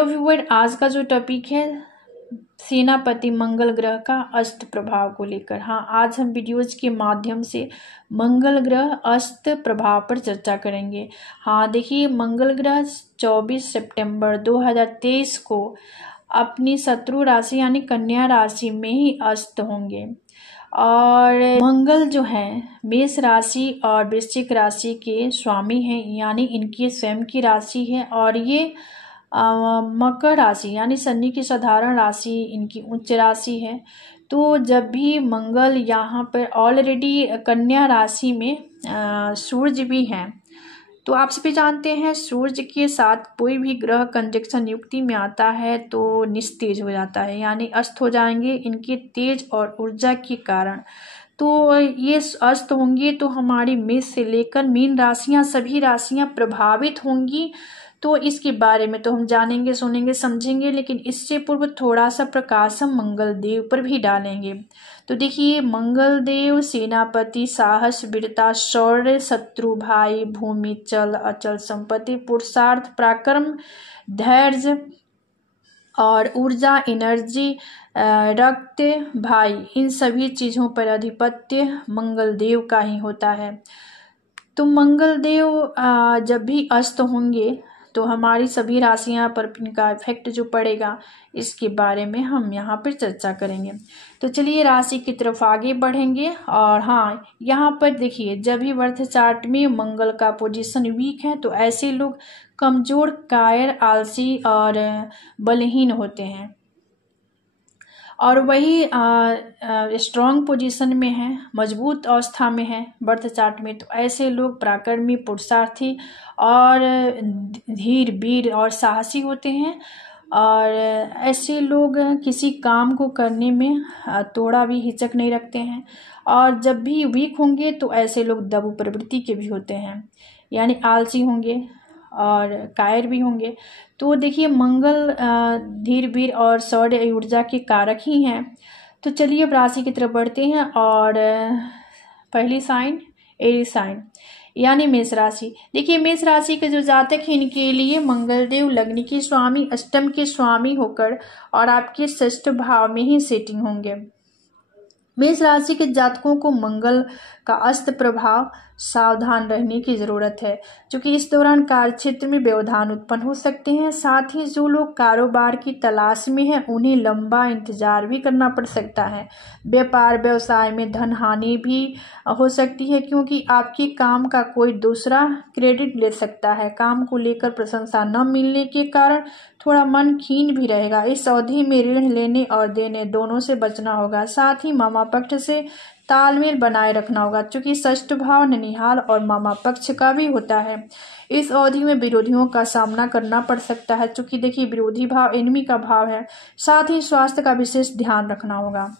Hello viewer, आज का जो टॉपिक है सेनापति मंगल ग्रह का अस्त प्रभाव को लेकर। हाँ, आज हम वीडियोज के माध्यम से मंगल ग्रह अस्त प्रभाव पर चर्चा करेंगे। हाँ देखिए, मंगल ग्रह 24 सितंबर 2023 को अपनी शत्रु राशि यानी कन्या राशि में ही अस्त होंगे। और मंगल जो है मेष राशि और वृश्चिक राशि के स्वामी हैं, यानी इनकी स्वयं की राशि है। और ये मकर राशि यानी शनि की साधारण राशि इनकी उच्च राशि है। तो जब भी मंगल यहाँ पर ऑलरेडी कन्या राशि में सूर्य भी हैं, तो आप सभी जानते हैं सूर्य के साथ कोई भी ग्रह कंजक्शन युक्ति में आता है तो निस्तेज हो जाता है, यानी अस्त हो जाएंगे इनके तेज और ऊर्जा के कारण। तो ये अस्त होंगे तो हमारी मेष से लेकर मीन राशियां सभी राशियां प्रभावित होंगी। तो इसके बारे में तो हम जानेंगे, सुनेंगे, समझेंगे, लेकिन इससे पूर्व थोड़ा सा प्रकाश हम मंगल देव पर भी डालेंगे। तो देखिए, मंगल देव सेनापति, साहस, वीरता, शौर्य, शत्रु भाई, भूमि, चल अचल संपत्ति, पुरुषार्थ, पराक्रम, धैर्य और ऊर्जा, एनर्जी, रक्त भाई, इन सभी चीज़ों पर अधिपत्य मंगल देव का ही होता है। तो मंगल देव जब भी अस्त होंगे तो हमारी सभी राशियां पर इनका इफेक्ट जो पड़ेगा इसके बारे में हम यहाँ पर चर्चा करेंगे। तो चलिए राशि की तरफ आगे बढ़ेंगे। और हाँ, यहाँ पर देखिए, जब भी बर्थ चार्ट में मंगल का पोजीशन वीक है तो ऐसे लोग कमजोर, कायर, आलसी और बलहीन होते हैं। और वही स्ट्रॉन्ग पोजीशन में है, मजबूत अवस्था में है बर्थ चार्ट में, तो ऐसे लोग पराक्रमी, पुरुषार्थी और धीर, वीर और साहसी होते हैं। और ऐसे लोग किसी काम को करने में थोड़ा भी हिचक नहीं रखते हैं। और जब भी वीक होंगे तो ऐसे लोग दबु प्रवृत्ति के भी होते हैं, यानी आलसी होंगे और कायर भी होंगे। तो देखिए, मंगल धीर, वीर और शौर्य ऊर्जा के कारक ही हैं। तो चलिए अब राशि की तरफ बढ़ते हैं। और पहली साइन एरी साइन यानी मेष राशि। देखिए, मेष राशि के जो जातक हैं इनके लिए मंगल देव लग्न के स्वामी, अष्टम के स्वामी होकर और आपके षष्ठ भाव में ही सेटिंग होंगे। मेष राशि के जातकों को मंगल का अस्त प्रभाव सावधान रहने की जरूरत है, क्योंकि इस दौरान कार्य क्षेत्र में व्यवधान उत्पन्न हो सकते हैं। साथ ही जो लोग कारोबार की तलाश में हैं उन्हें लंबा इंतजार भी करना पड़ सकता है। व्यापार व्यवसाय में धन हानि भी हो सकती है, क्योंकि आपके काम का कोई दूसरा क्रेडिट ले सकता है। काम को लेकर प्रशंसा न मिलने के कारण थोड़ा मन खीन भी रहेगा। इस अवधि में ऋण लेने और देने दोनों से बचना होगा। साथ ही मामा पक्ष से तालमेल बनाए रखना होगा, क्योंकि षष्ठ भाव ननिहाल और मामा पक्ष का भी होता है। इस अवधि में विरोधियों का सामना करना पड़ सकता है, क्योंकि देखिए विरोधी भाव एनिमी का भाव है। साथ ही स्वास्थ्य का विशेष ध्यान रखना होगा।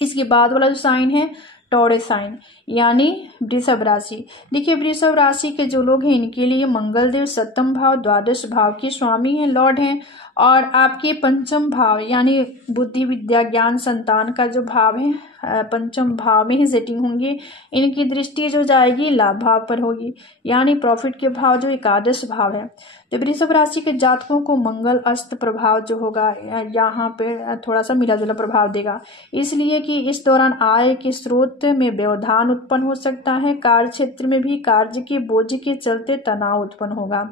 इसके बाद वाला जो साइन है टॉरस साइन यानी वृषभ राशि। देखिए, वृषभ राशि के जो लोग हैं इनके लिए मंगल देव सप्तम भाव, द्वादश भाव के स्वामी हैं, लॉर्ड हैं। और आपके पंचम भाव यानी बुद्धि, विद्या, ज्ञान, संतान का जो भाव है पंचम भाव में ही सेटिंग होंगे। इनकी दृष्टि जो जाएगी लाभ भाव पर होगी, यानी प्रॉफिट के भाव जो एकादश भाव है। तो वृषभ राशि के जातकों को मंगल अस्त प्रभाव जो होगा यहाँ पे थोड़ा सा मिला जुला प्रभाव देगा, इसलिए कि इस दौरान आय के स्रोत में व्यवधान उत्पन्न हो सकता है। कार्य क्षेत्र में भी कार्य के बोझ के चलते तनाव उत्पन्न होगा।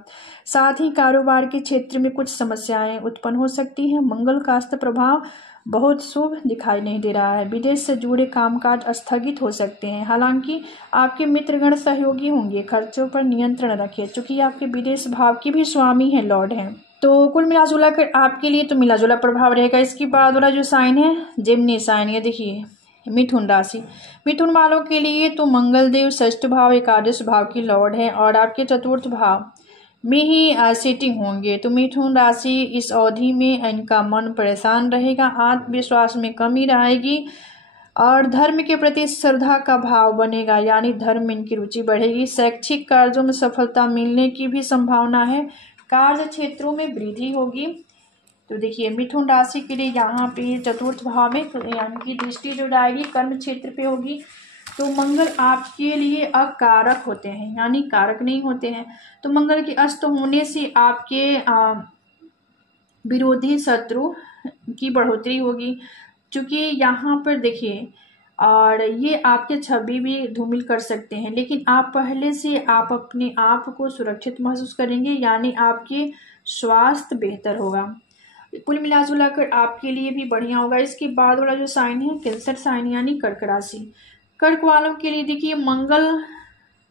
साथ ही कारोबार के क्षेत्र में कुछ समस्याएं उत्पन्न हो सकती हैं। मंगल का अस्त प्रभाव बहुत शुभ दिखाई नहीं दे रहा है। विदेश से जुड़े कामकाज स्थगित हो सकते हैं। हालांकि आपके मित्रगण सहयोगी होंगे। खर्चों पर नियंत्रण रखिए, क्योंकि आपके विदेश भाव के भी स्वामी हैं, लॉर्ड हैं। तो कुल मिला जुला कर आपके लिए तो मिला जुला प्रभाव रहेगा। इसके बाद वाला जो साइन है जेमिनी साइन, ये देखिए मिथुन राशि। मिथुन वालों के लिए तो मंगल देव षष्ठ भाव, एकादश भाव की लॉर्ड है और आपके चतुर्थ भाव में ही सेटिंग होंगे। तो मिथुन राशि इस अवधि में इनका मन परेशान रहेगा, आत्मविश्वास में कमी रहेगी और धर्म के प्रति श्रद्धा का भाव बनेगा, यानी धर्म में इनकी रुचि बढ़ेगी। शैक्षिक कार्यों में सफलता मिलने की भी संभावना है। कार्य क्षेत्रों में वृद्धि होगी। तो देखिए, मिथुन राशि के लिए यहाँ पे चतुर्थ भाव में यानी कि दृष्टि जो जाएगी कर्म क्षेत्र पे होगी। तो मंगल आपके लिए अकारक होते हैं, यानी कारक नहीं होते हैं। तो मंगल के अस्त होने से आपके विरोधी शत्रु की बढ़ोतरी होगी, क्योंकि यहाँ पर देखिए और ये आपके छवि भी धूमिल कर सकते हैं, लेकिन आप पहले से आप अपने आप को सुरक्षित महसूस करेंगे, यानी आपके स्वास्थ्य बेहतर होगा। कुल मिला कर आपके लिए भी बढ़िया होगा। इसके बाद वाला जो साइन है कैंसर साइन यानी कर्क राशि। कर्क वालों के लिए देखिए मंगल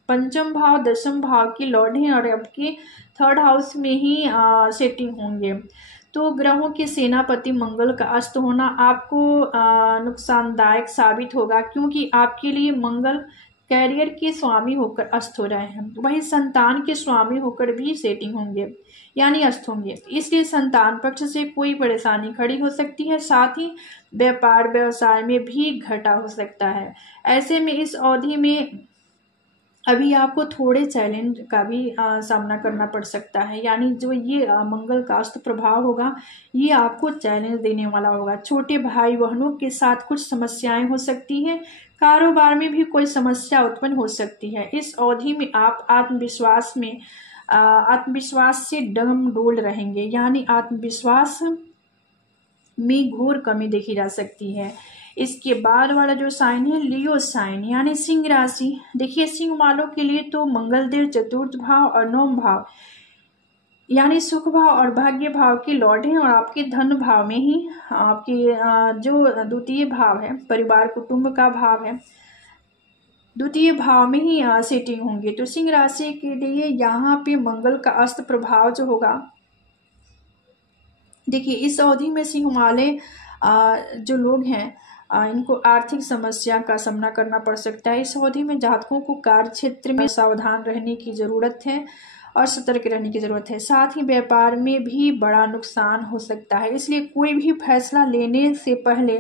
पंचम भाव दशम भाव की लॉर्ड हैं और आपके थर्ड हाउस में ही सेटिंग होंगे। तो ग्रहों के सेनापति मंगल का अस्त होना आपको नुकसानदायक साबित होगा, क्योंकि आपके लिए मंगल कैरियर के स्वामी होकर अस्त हो रहे हैं, वही संतान के स्वामी होकर भी सेटिंग होंगे यानी अस्त होंगे। इसलिए संतान पक्ष से कोई परेशानी खड़ी हो सकती है, साथ ही व्यापार व्यवसाय में भी घाटा हो सकता है। ऐसे में इस अवधि में अभी आपको थोड़े चैलेंज का भी सामना करना पड़ सकता है, यानी जो ये मंगल का अस्त प्रभाव होगा ये आपको चैलेंज देने वाला होगा। छोटे भाई बहनों के साथ कुछ समस्याएं हो सकती हैं, कारोबार में भी कोई समस्या उत्पन्न हो सकती है। इस अवधि में आप आत्मविश्वास से डगमगोल रहेंगे, यानी आत्मविश्वास में घोर कमी देखी जा सकती है। इसके बाद वाला जो साइन है लियो साइन यानी सिंह राशि। देखिए सिंह वालों के लिए तो मंगल देव चतुर्थ भाव और नवम भाव यानी सुख भाव और भाग्य भाव के लॉर्ड हैं, और आपके धन भाव में ही आपके जो द्वितीय भाव है परिवार कुटुंब का भाव है, द्वितीय भाव में ही सेटिंग होंगे। तो सिंह राशि के लिए यहाँ पे मंगल का अस्त प्रभाव जो होगा, देखिए इस अवधि में सिंह वाले जो लोग हैं इनको आर्थिक समस्या का सामना करना पड़ सकता है। इस अवधि में जातकों को कार्य क्षेत्र में सावधान रहने की जरूरत है और सतर्क रहने की जरूरत है। साथ ही व्यापार में भी बड़ा नुकसान हो सकता है, इसलिए कोई भी फैसला लेने से पहले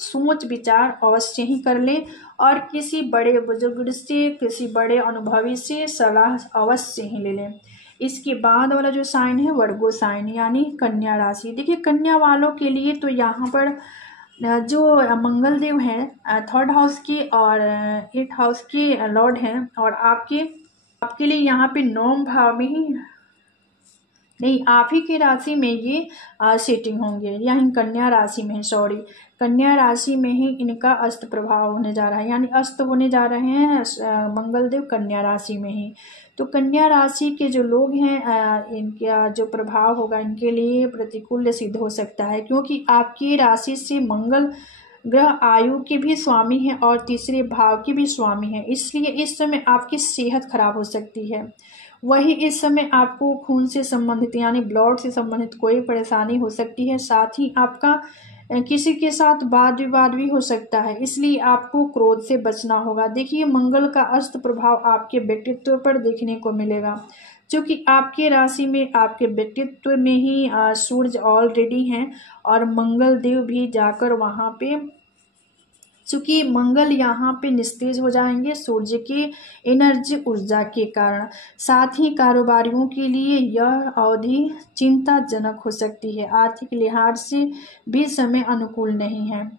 सोच विचार अवश्य ही कर लें और किसी बड़े बुजुर्ग से किसी बड़े अनुभवी से सलाह अवश्य ही ले लें। इसके बाद वाला जो साइन है वर्गो साइन यानी कन्या राशि। देखिए कन्या वालों के लिए तो यहाँ पर जो मंगल देव हैं थर्ड हाउस के और एट हाउस के लॉर्ड हैं, और आपके लिए यहाँ पे नौम भाव में ही नहीं आप ही की राशि में ये सेटिंग होंगे, यानी कन्या राशि में कन्या राशि में ही इनका अस्त प्रभाव होने जा रहा है, यानी अस्त होने जा रहे हैं मंगल देव कन्या राशि में ही। तो कन्या राशि के जो लोग हैं इनका जो प्रभाव होगा इनके लिए प्रतिकूल सिद्ध हो सकता है, क्योंकि आपकी राशि से मंगल ग्रह आयु के भी स्वामी हैं और तीसरे भाव के भी स्वामी हैं, इसलिए इस समय आपकी सेहत खराब हो सकती है। वही इस समय आपको खून से संबंधित यानी ब्लड से संबंधित कोई परेशानी हो सकती है, साथ ही आपका किसी के साथ वाद विवाद भी हो सकता है, इसलिए आपको क्रोध से बचना होगा। देखिए मंगल का अस्त प्रभाव आपके व्यक्तित्व पर देखने को मिलेगा, क्योंकि आपके राशि में आपके व्यक्तित्व में ही सूर्य ऑलरेडी हैं और मंगल देव भी जाकर वहां पे, चूंकि मंगल यहाँ पे निस्तेज हो जाएंगे सूर्य के एनर्जी ऊर्जा के कारण। साथ ही कारोबारियों के लिए यह अवधि चिंताजनक हो सकती है, आर्थिक लिहाज से भी समय अनुकूल नहीं है।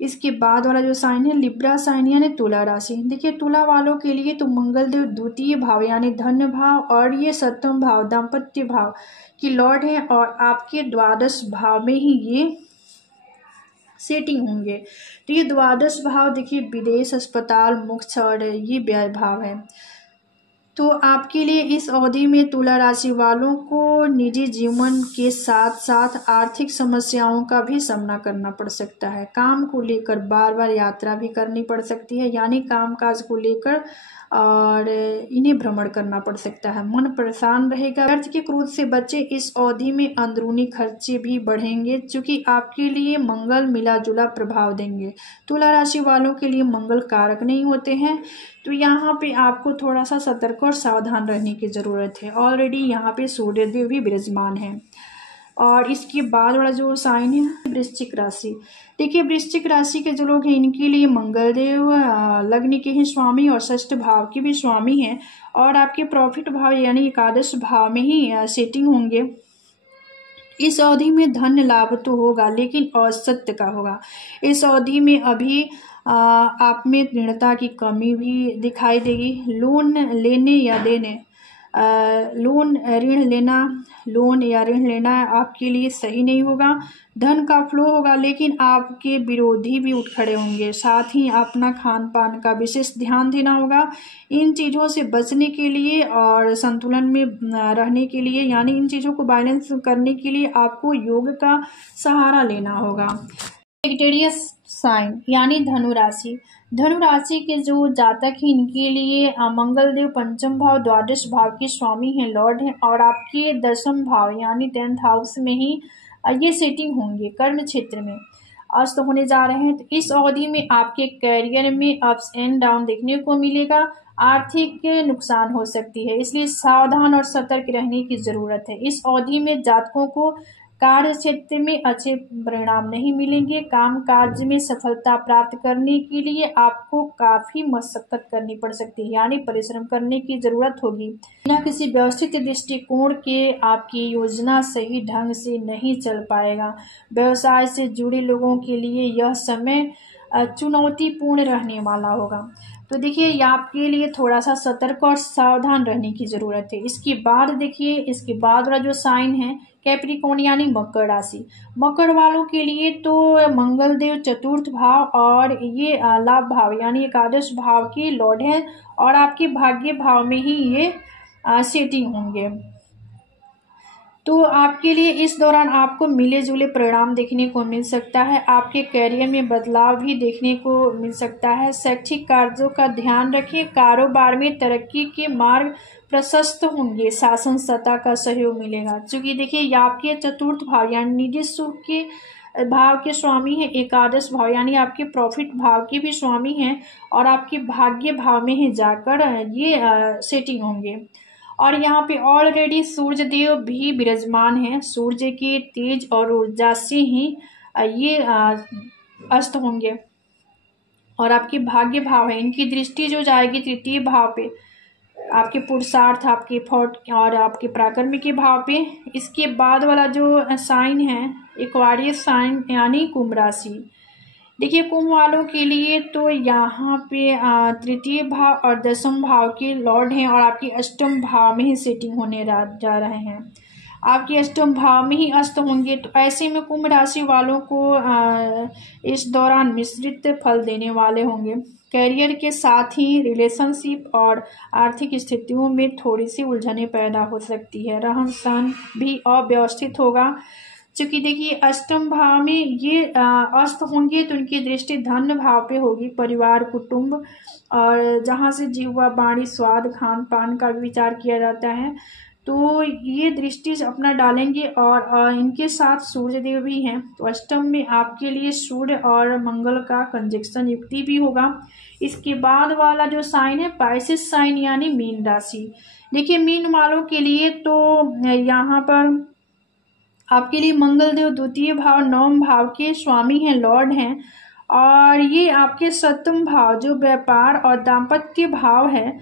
इसके बाद वाला जो साइन है लिब्रा साइन यानी तुला राशि। देखिए तुला वालों के लिए तो मंगल देव द्वितीय भाव यानी धन्य भाव और ये सप्तम भाव दाम्पत्य भाव की लॉर्ड है, और आपके द्वादश भाव में ही ये सेटिंग होंगे। तो ये द्वादश भाव देखिए विदेश अस्पताल मोक्ष और ये व्यय भाव है। तो आपके लिए इस अवधि में तुला राशि वालों को निजी जीवन के साथ साथ आर्थिक समस्याओं का भी सामना करना पड़ सकता है। काम को लेकर बार बार यात्रा भी करनी पड़ सकती है, यानी कामकाज को लेकर और इन्हें भ्रमण करना पड़ सकता है। मन परेशान रहेगा। कर्ज के क्रोध से बचे। इस अवधि में अंदरूनी खर्चे भी बढ़ेंगे, क्योंकि आपके लिए मंगल मिला जुला प्रभाव देंगे। तुला राशि वालों के लिए मंगल कारक नहीं होते हैं, तो यहाँ पे आपको थोड़ा सा सतर्क और सावधान रहने की जरूरत है। ऑलरेडी यहाँ पे सूर्यदेव भी विराजमान है। और इसके बाद वाला जो साइन है वृश्चिक राशि। देखिए वृश्चिक राशि के जो लोग हैं इनके लिए मंगल देव लग्न के ही स्वामी और षष्ठ भाव के भी स्वामी हैं, और आपके प्रॉफिट भाव यानी एकादश भाव में ही सेटिंग होंगे। इस अवधि में धन लाभ तो होगा, लेकिन औसत का होगा। इस अवधि में अभी आप में दृढ़ता की कमी भी दिखाई देगी। लोन लेने या देने लोन या ऋण लेना आपके लिए सही नहीं होगा। धन का फ्लो होगा, लेकिन आपके विरोधी भी उठ खड़े होंगे। साथ ही अपना खान पान का विशेष ध्यान देना होगा। इन चीज़ों से बचने के लिए और संतुलन में रहने के लिए, यानी इन चीज़ों को बैलेंस करने के लिए आपको योग का सहारा लेना होगा। सेजिटेरियस साइन यानी धनुराशि। धनुराशि के जो जातक हैं इनके लिए मंगल देव पंचम भाव द्वादश भाव के स्वामी हैं, लॉर्ड हैं, और आपके दशम भाव यानी 10th हाउस में ही ये सेटिंग होंगे। कर्म क्षेत्र में अस्त होने जा रहे हैं। तो इस अवधि में आपके करियर में अप्स एंड डाउन देखने को मिलेगा। आर्थिक नुकसान हो सकती है, इसलिए सावधान और सतर्क रहने की जरूरत है। इस अवधि में जातकों को कार्य क्षेत्र में अच्छे परिणाम नहीं मिलेंगे। काम काज में सफलता प्राप्त करने के लिए आपको काफी मशक्कत करनी पड़ सकती है, यानी परिश्रम करने की जरूरत होगी। बिना किसी व्यवस्थित दृष्टिकोण के आपकी योजना सही ढंग से नहीं चल पाएगा। व्यवसाय से जुड़े लोगों के लिए यह समय चुनौतीपूर्ण रहने वाला होगा। तो देखिए आपके लिए थोड़ा सा सतर्क और सावधान रहने की जरूरत है। इसके बाद देखिए, इसके बाद वाला जो साइन है कैप्रिकॉर्न यानी मकर राशि। मकर वालों के लिए तो मंगल देव चतुर्थ भाव और ये लाभ भाव यानी एकादश भाव के लॉर्ड हैं, और आपके भाग्य भाव में ही ये सेटिंग होंगे। तो आपके लिए इस दौरान आपको मिले जुले परिणाम देखने को मिल सकता है। आपके करियर में बदलाव भी देखने को मिल सकता है। शैक्षिक कार्यों का ध्यान रखें। कारोबार में तरक्की के मार्ग प्रशस्त होंगे। शासन सत्ता का सहयोग मिलेगा। चूंकि देखिए आपके चतुर्थ भाव यानी निजी सुख के भाव के स्वामी हैं, एकादश भाव यानी आपके प्रॉफिट भाव के भी स्वामी हैं, और आपके भाग्य भाव में ही जाकर ये सेटिंग होंगे। और यहाँ पे ऑलरेडी सूर्य देव भी विराजमान हैं। सूर्य के तेज और ऊर्जा से ही ये अस्त होंगे, और आपके भाग्य भाव है, इनकी दृष्टि जो जाएगी तृतीय भाव पे, आपके पुरुषार्थ, आपके फौट और आपके पराक्रम के भाव पे। इसके बाद वाला जो साइन है एक्वारियस साइन यानी कुंभ राशि। देखिए कुंभ वालों के लिए तो यहाँ पे तृतीय भाव और दशम भाव के लॉर्ड हैं, और आपके अष्टम भाव में ही सेटिंग होने जा रहे हैं। आपके अष्टम भाव में ही अस्त होंगे। तो ऐसे में कुंभ राशि वालों को इस दौरान मिश्रित फल देने वाले होंगे। करियर के साथ ही रिलेशनशिप और आर्थिक स्थितियों में थोड़ी सी उलझनें पैदा हो सकती है। रहन सहन भी अव्यवस्थित होगा। चूंकि देखिए अष्टम भाव में ये अस्त होंगे, तो उनकी दृष्टि धन भाव पे होगी। परिवार, कुटुंब और जहाँ से जीवा, वाणी, स्वाद, खान पान का विचार किया जाता है, तो ये दृष्टि अपना डालेंगे। और इनके साथ सूर्य देव भी हैं, तो अष्टम में आपके लिए सूर्य और मंगल का कंजक्शन युक्ति भी होगा। इसके बाद वाला जो साइन है पाइसेस साइन यानी मीन राशि। देखिए मीन वालों के लिए तो यहाँ पर आपके लिए मंगल देव द्वितीय भाव नवम भाव के स्वामी हैं, लॉर्ड हैं, और ये आपके सप्तम भाव जो व्यापार और दाम्पत्य भाव है,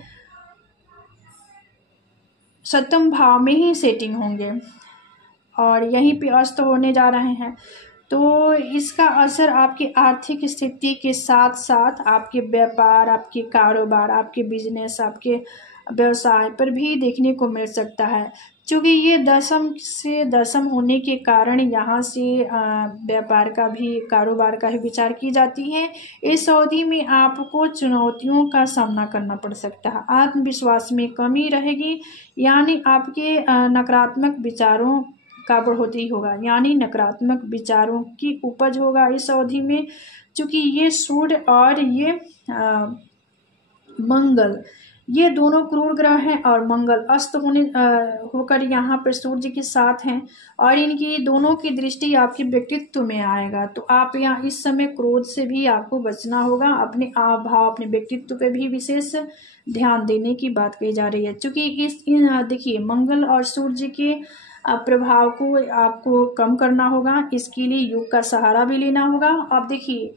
सप्तम भाव में ही सेटिंग होंगे, और यहीं पे अस्त होने जा रहे हैं। तो इसका असर आपकी आर्थिक स्थिति के साथ साथ आपके व्यापार, आपके कारोबार, आपके बिजनेस, आपके व्यवसाय पर भी देखने को मिल सकता है। क्योंकि ये दशम से दशम होने के कारण यहाँ से व्यापार का भी, कारोबार का भी विचार की जाती है। इस अवधि में आपको चुनौतियों का सामना करना पड़ सकता है। आत्मविश्वास में कमी रहेगी, यानी आपके नकारात्मक विचारों का बढ़ोतरी होगा, यानी नकारात्मक विचारों की उपज होगा इस अवधि में। चूंकि ये सूर्य और ये मंगल, ये दोनों क्रूर ग्रह हैं, और मंगल अस्त होकर यहाँ पर सूर्य के साथ हैं, और इनकी दोनों की दृष्टि आपके व्यक्तित्व में आएगा। तो आप यहाँ इस समय क्रोध से भी आपको बचना होगा। अपने आप भाव, अपने व्यक्तित्व पे भी विशेष ध्यान देने की बात कही जा रही है। क्योंकि देखिए मंगल और सूर्य के प्रभाव को आपको कम करना होगा। इसके लिए योग का सहारा भी लेना होगा। अब देखिए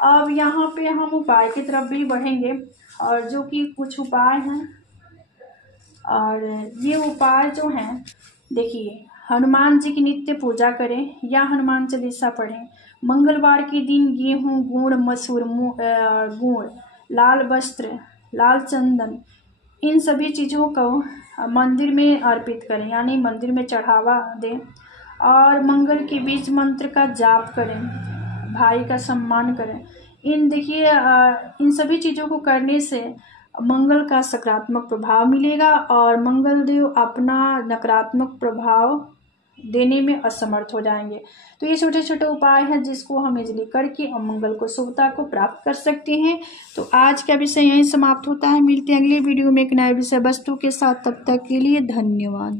अब यहाँ पे हम उपाय की तरफ भी बढ़ेंगे, और जो कि कुछ उपाय हैं, और ये उपाय जो हैं देखिए, हनुमान जी की नित्य पूजा करें या हनुमान चालीसा पढ़ें। मंगलवार के दिन गेहूं, गुड़, मसूर, गुड़, लाल वस्त्र, लाल चंदन इन सभी चीज़ों को मंदिर में अर्पित करें, यानी मंदिर में चढ़ावा दें और मंगल के बीज मंत्र का जाप करें, भाई का सम्मान करें। इन सभी चीज़ों को करने से मंगल का सकारात्मक प्रभाव मिलेगा और मंगल देव अपना नकारात्मक प्रभाव देने में असमर्थ हो जाएंगे। तो ये छोटे छोटे उपाय हैं जिसको हम इजली करके मंगल को शुभता को प्राप्त कर सकते हैं। तो आज का विषय यहीं समाप्त होता है। मिलते हैं अगले वीडियो में एक नए विषय वस्तु के साथ। तब तक के लिए धन्यवाद।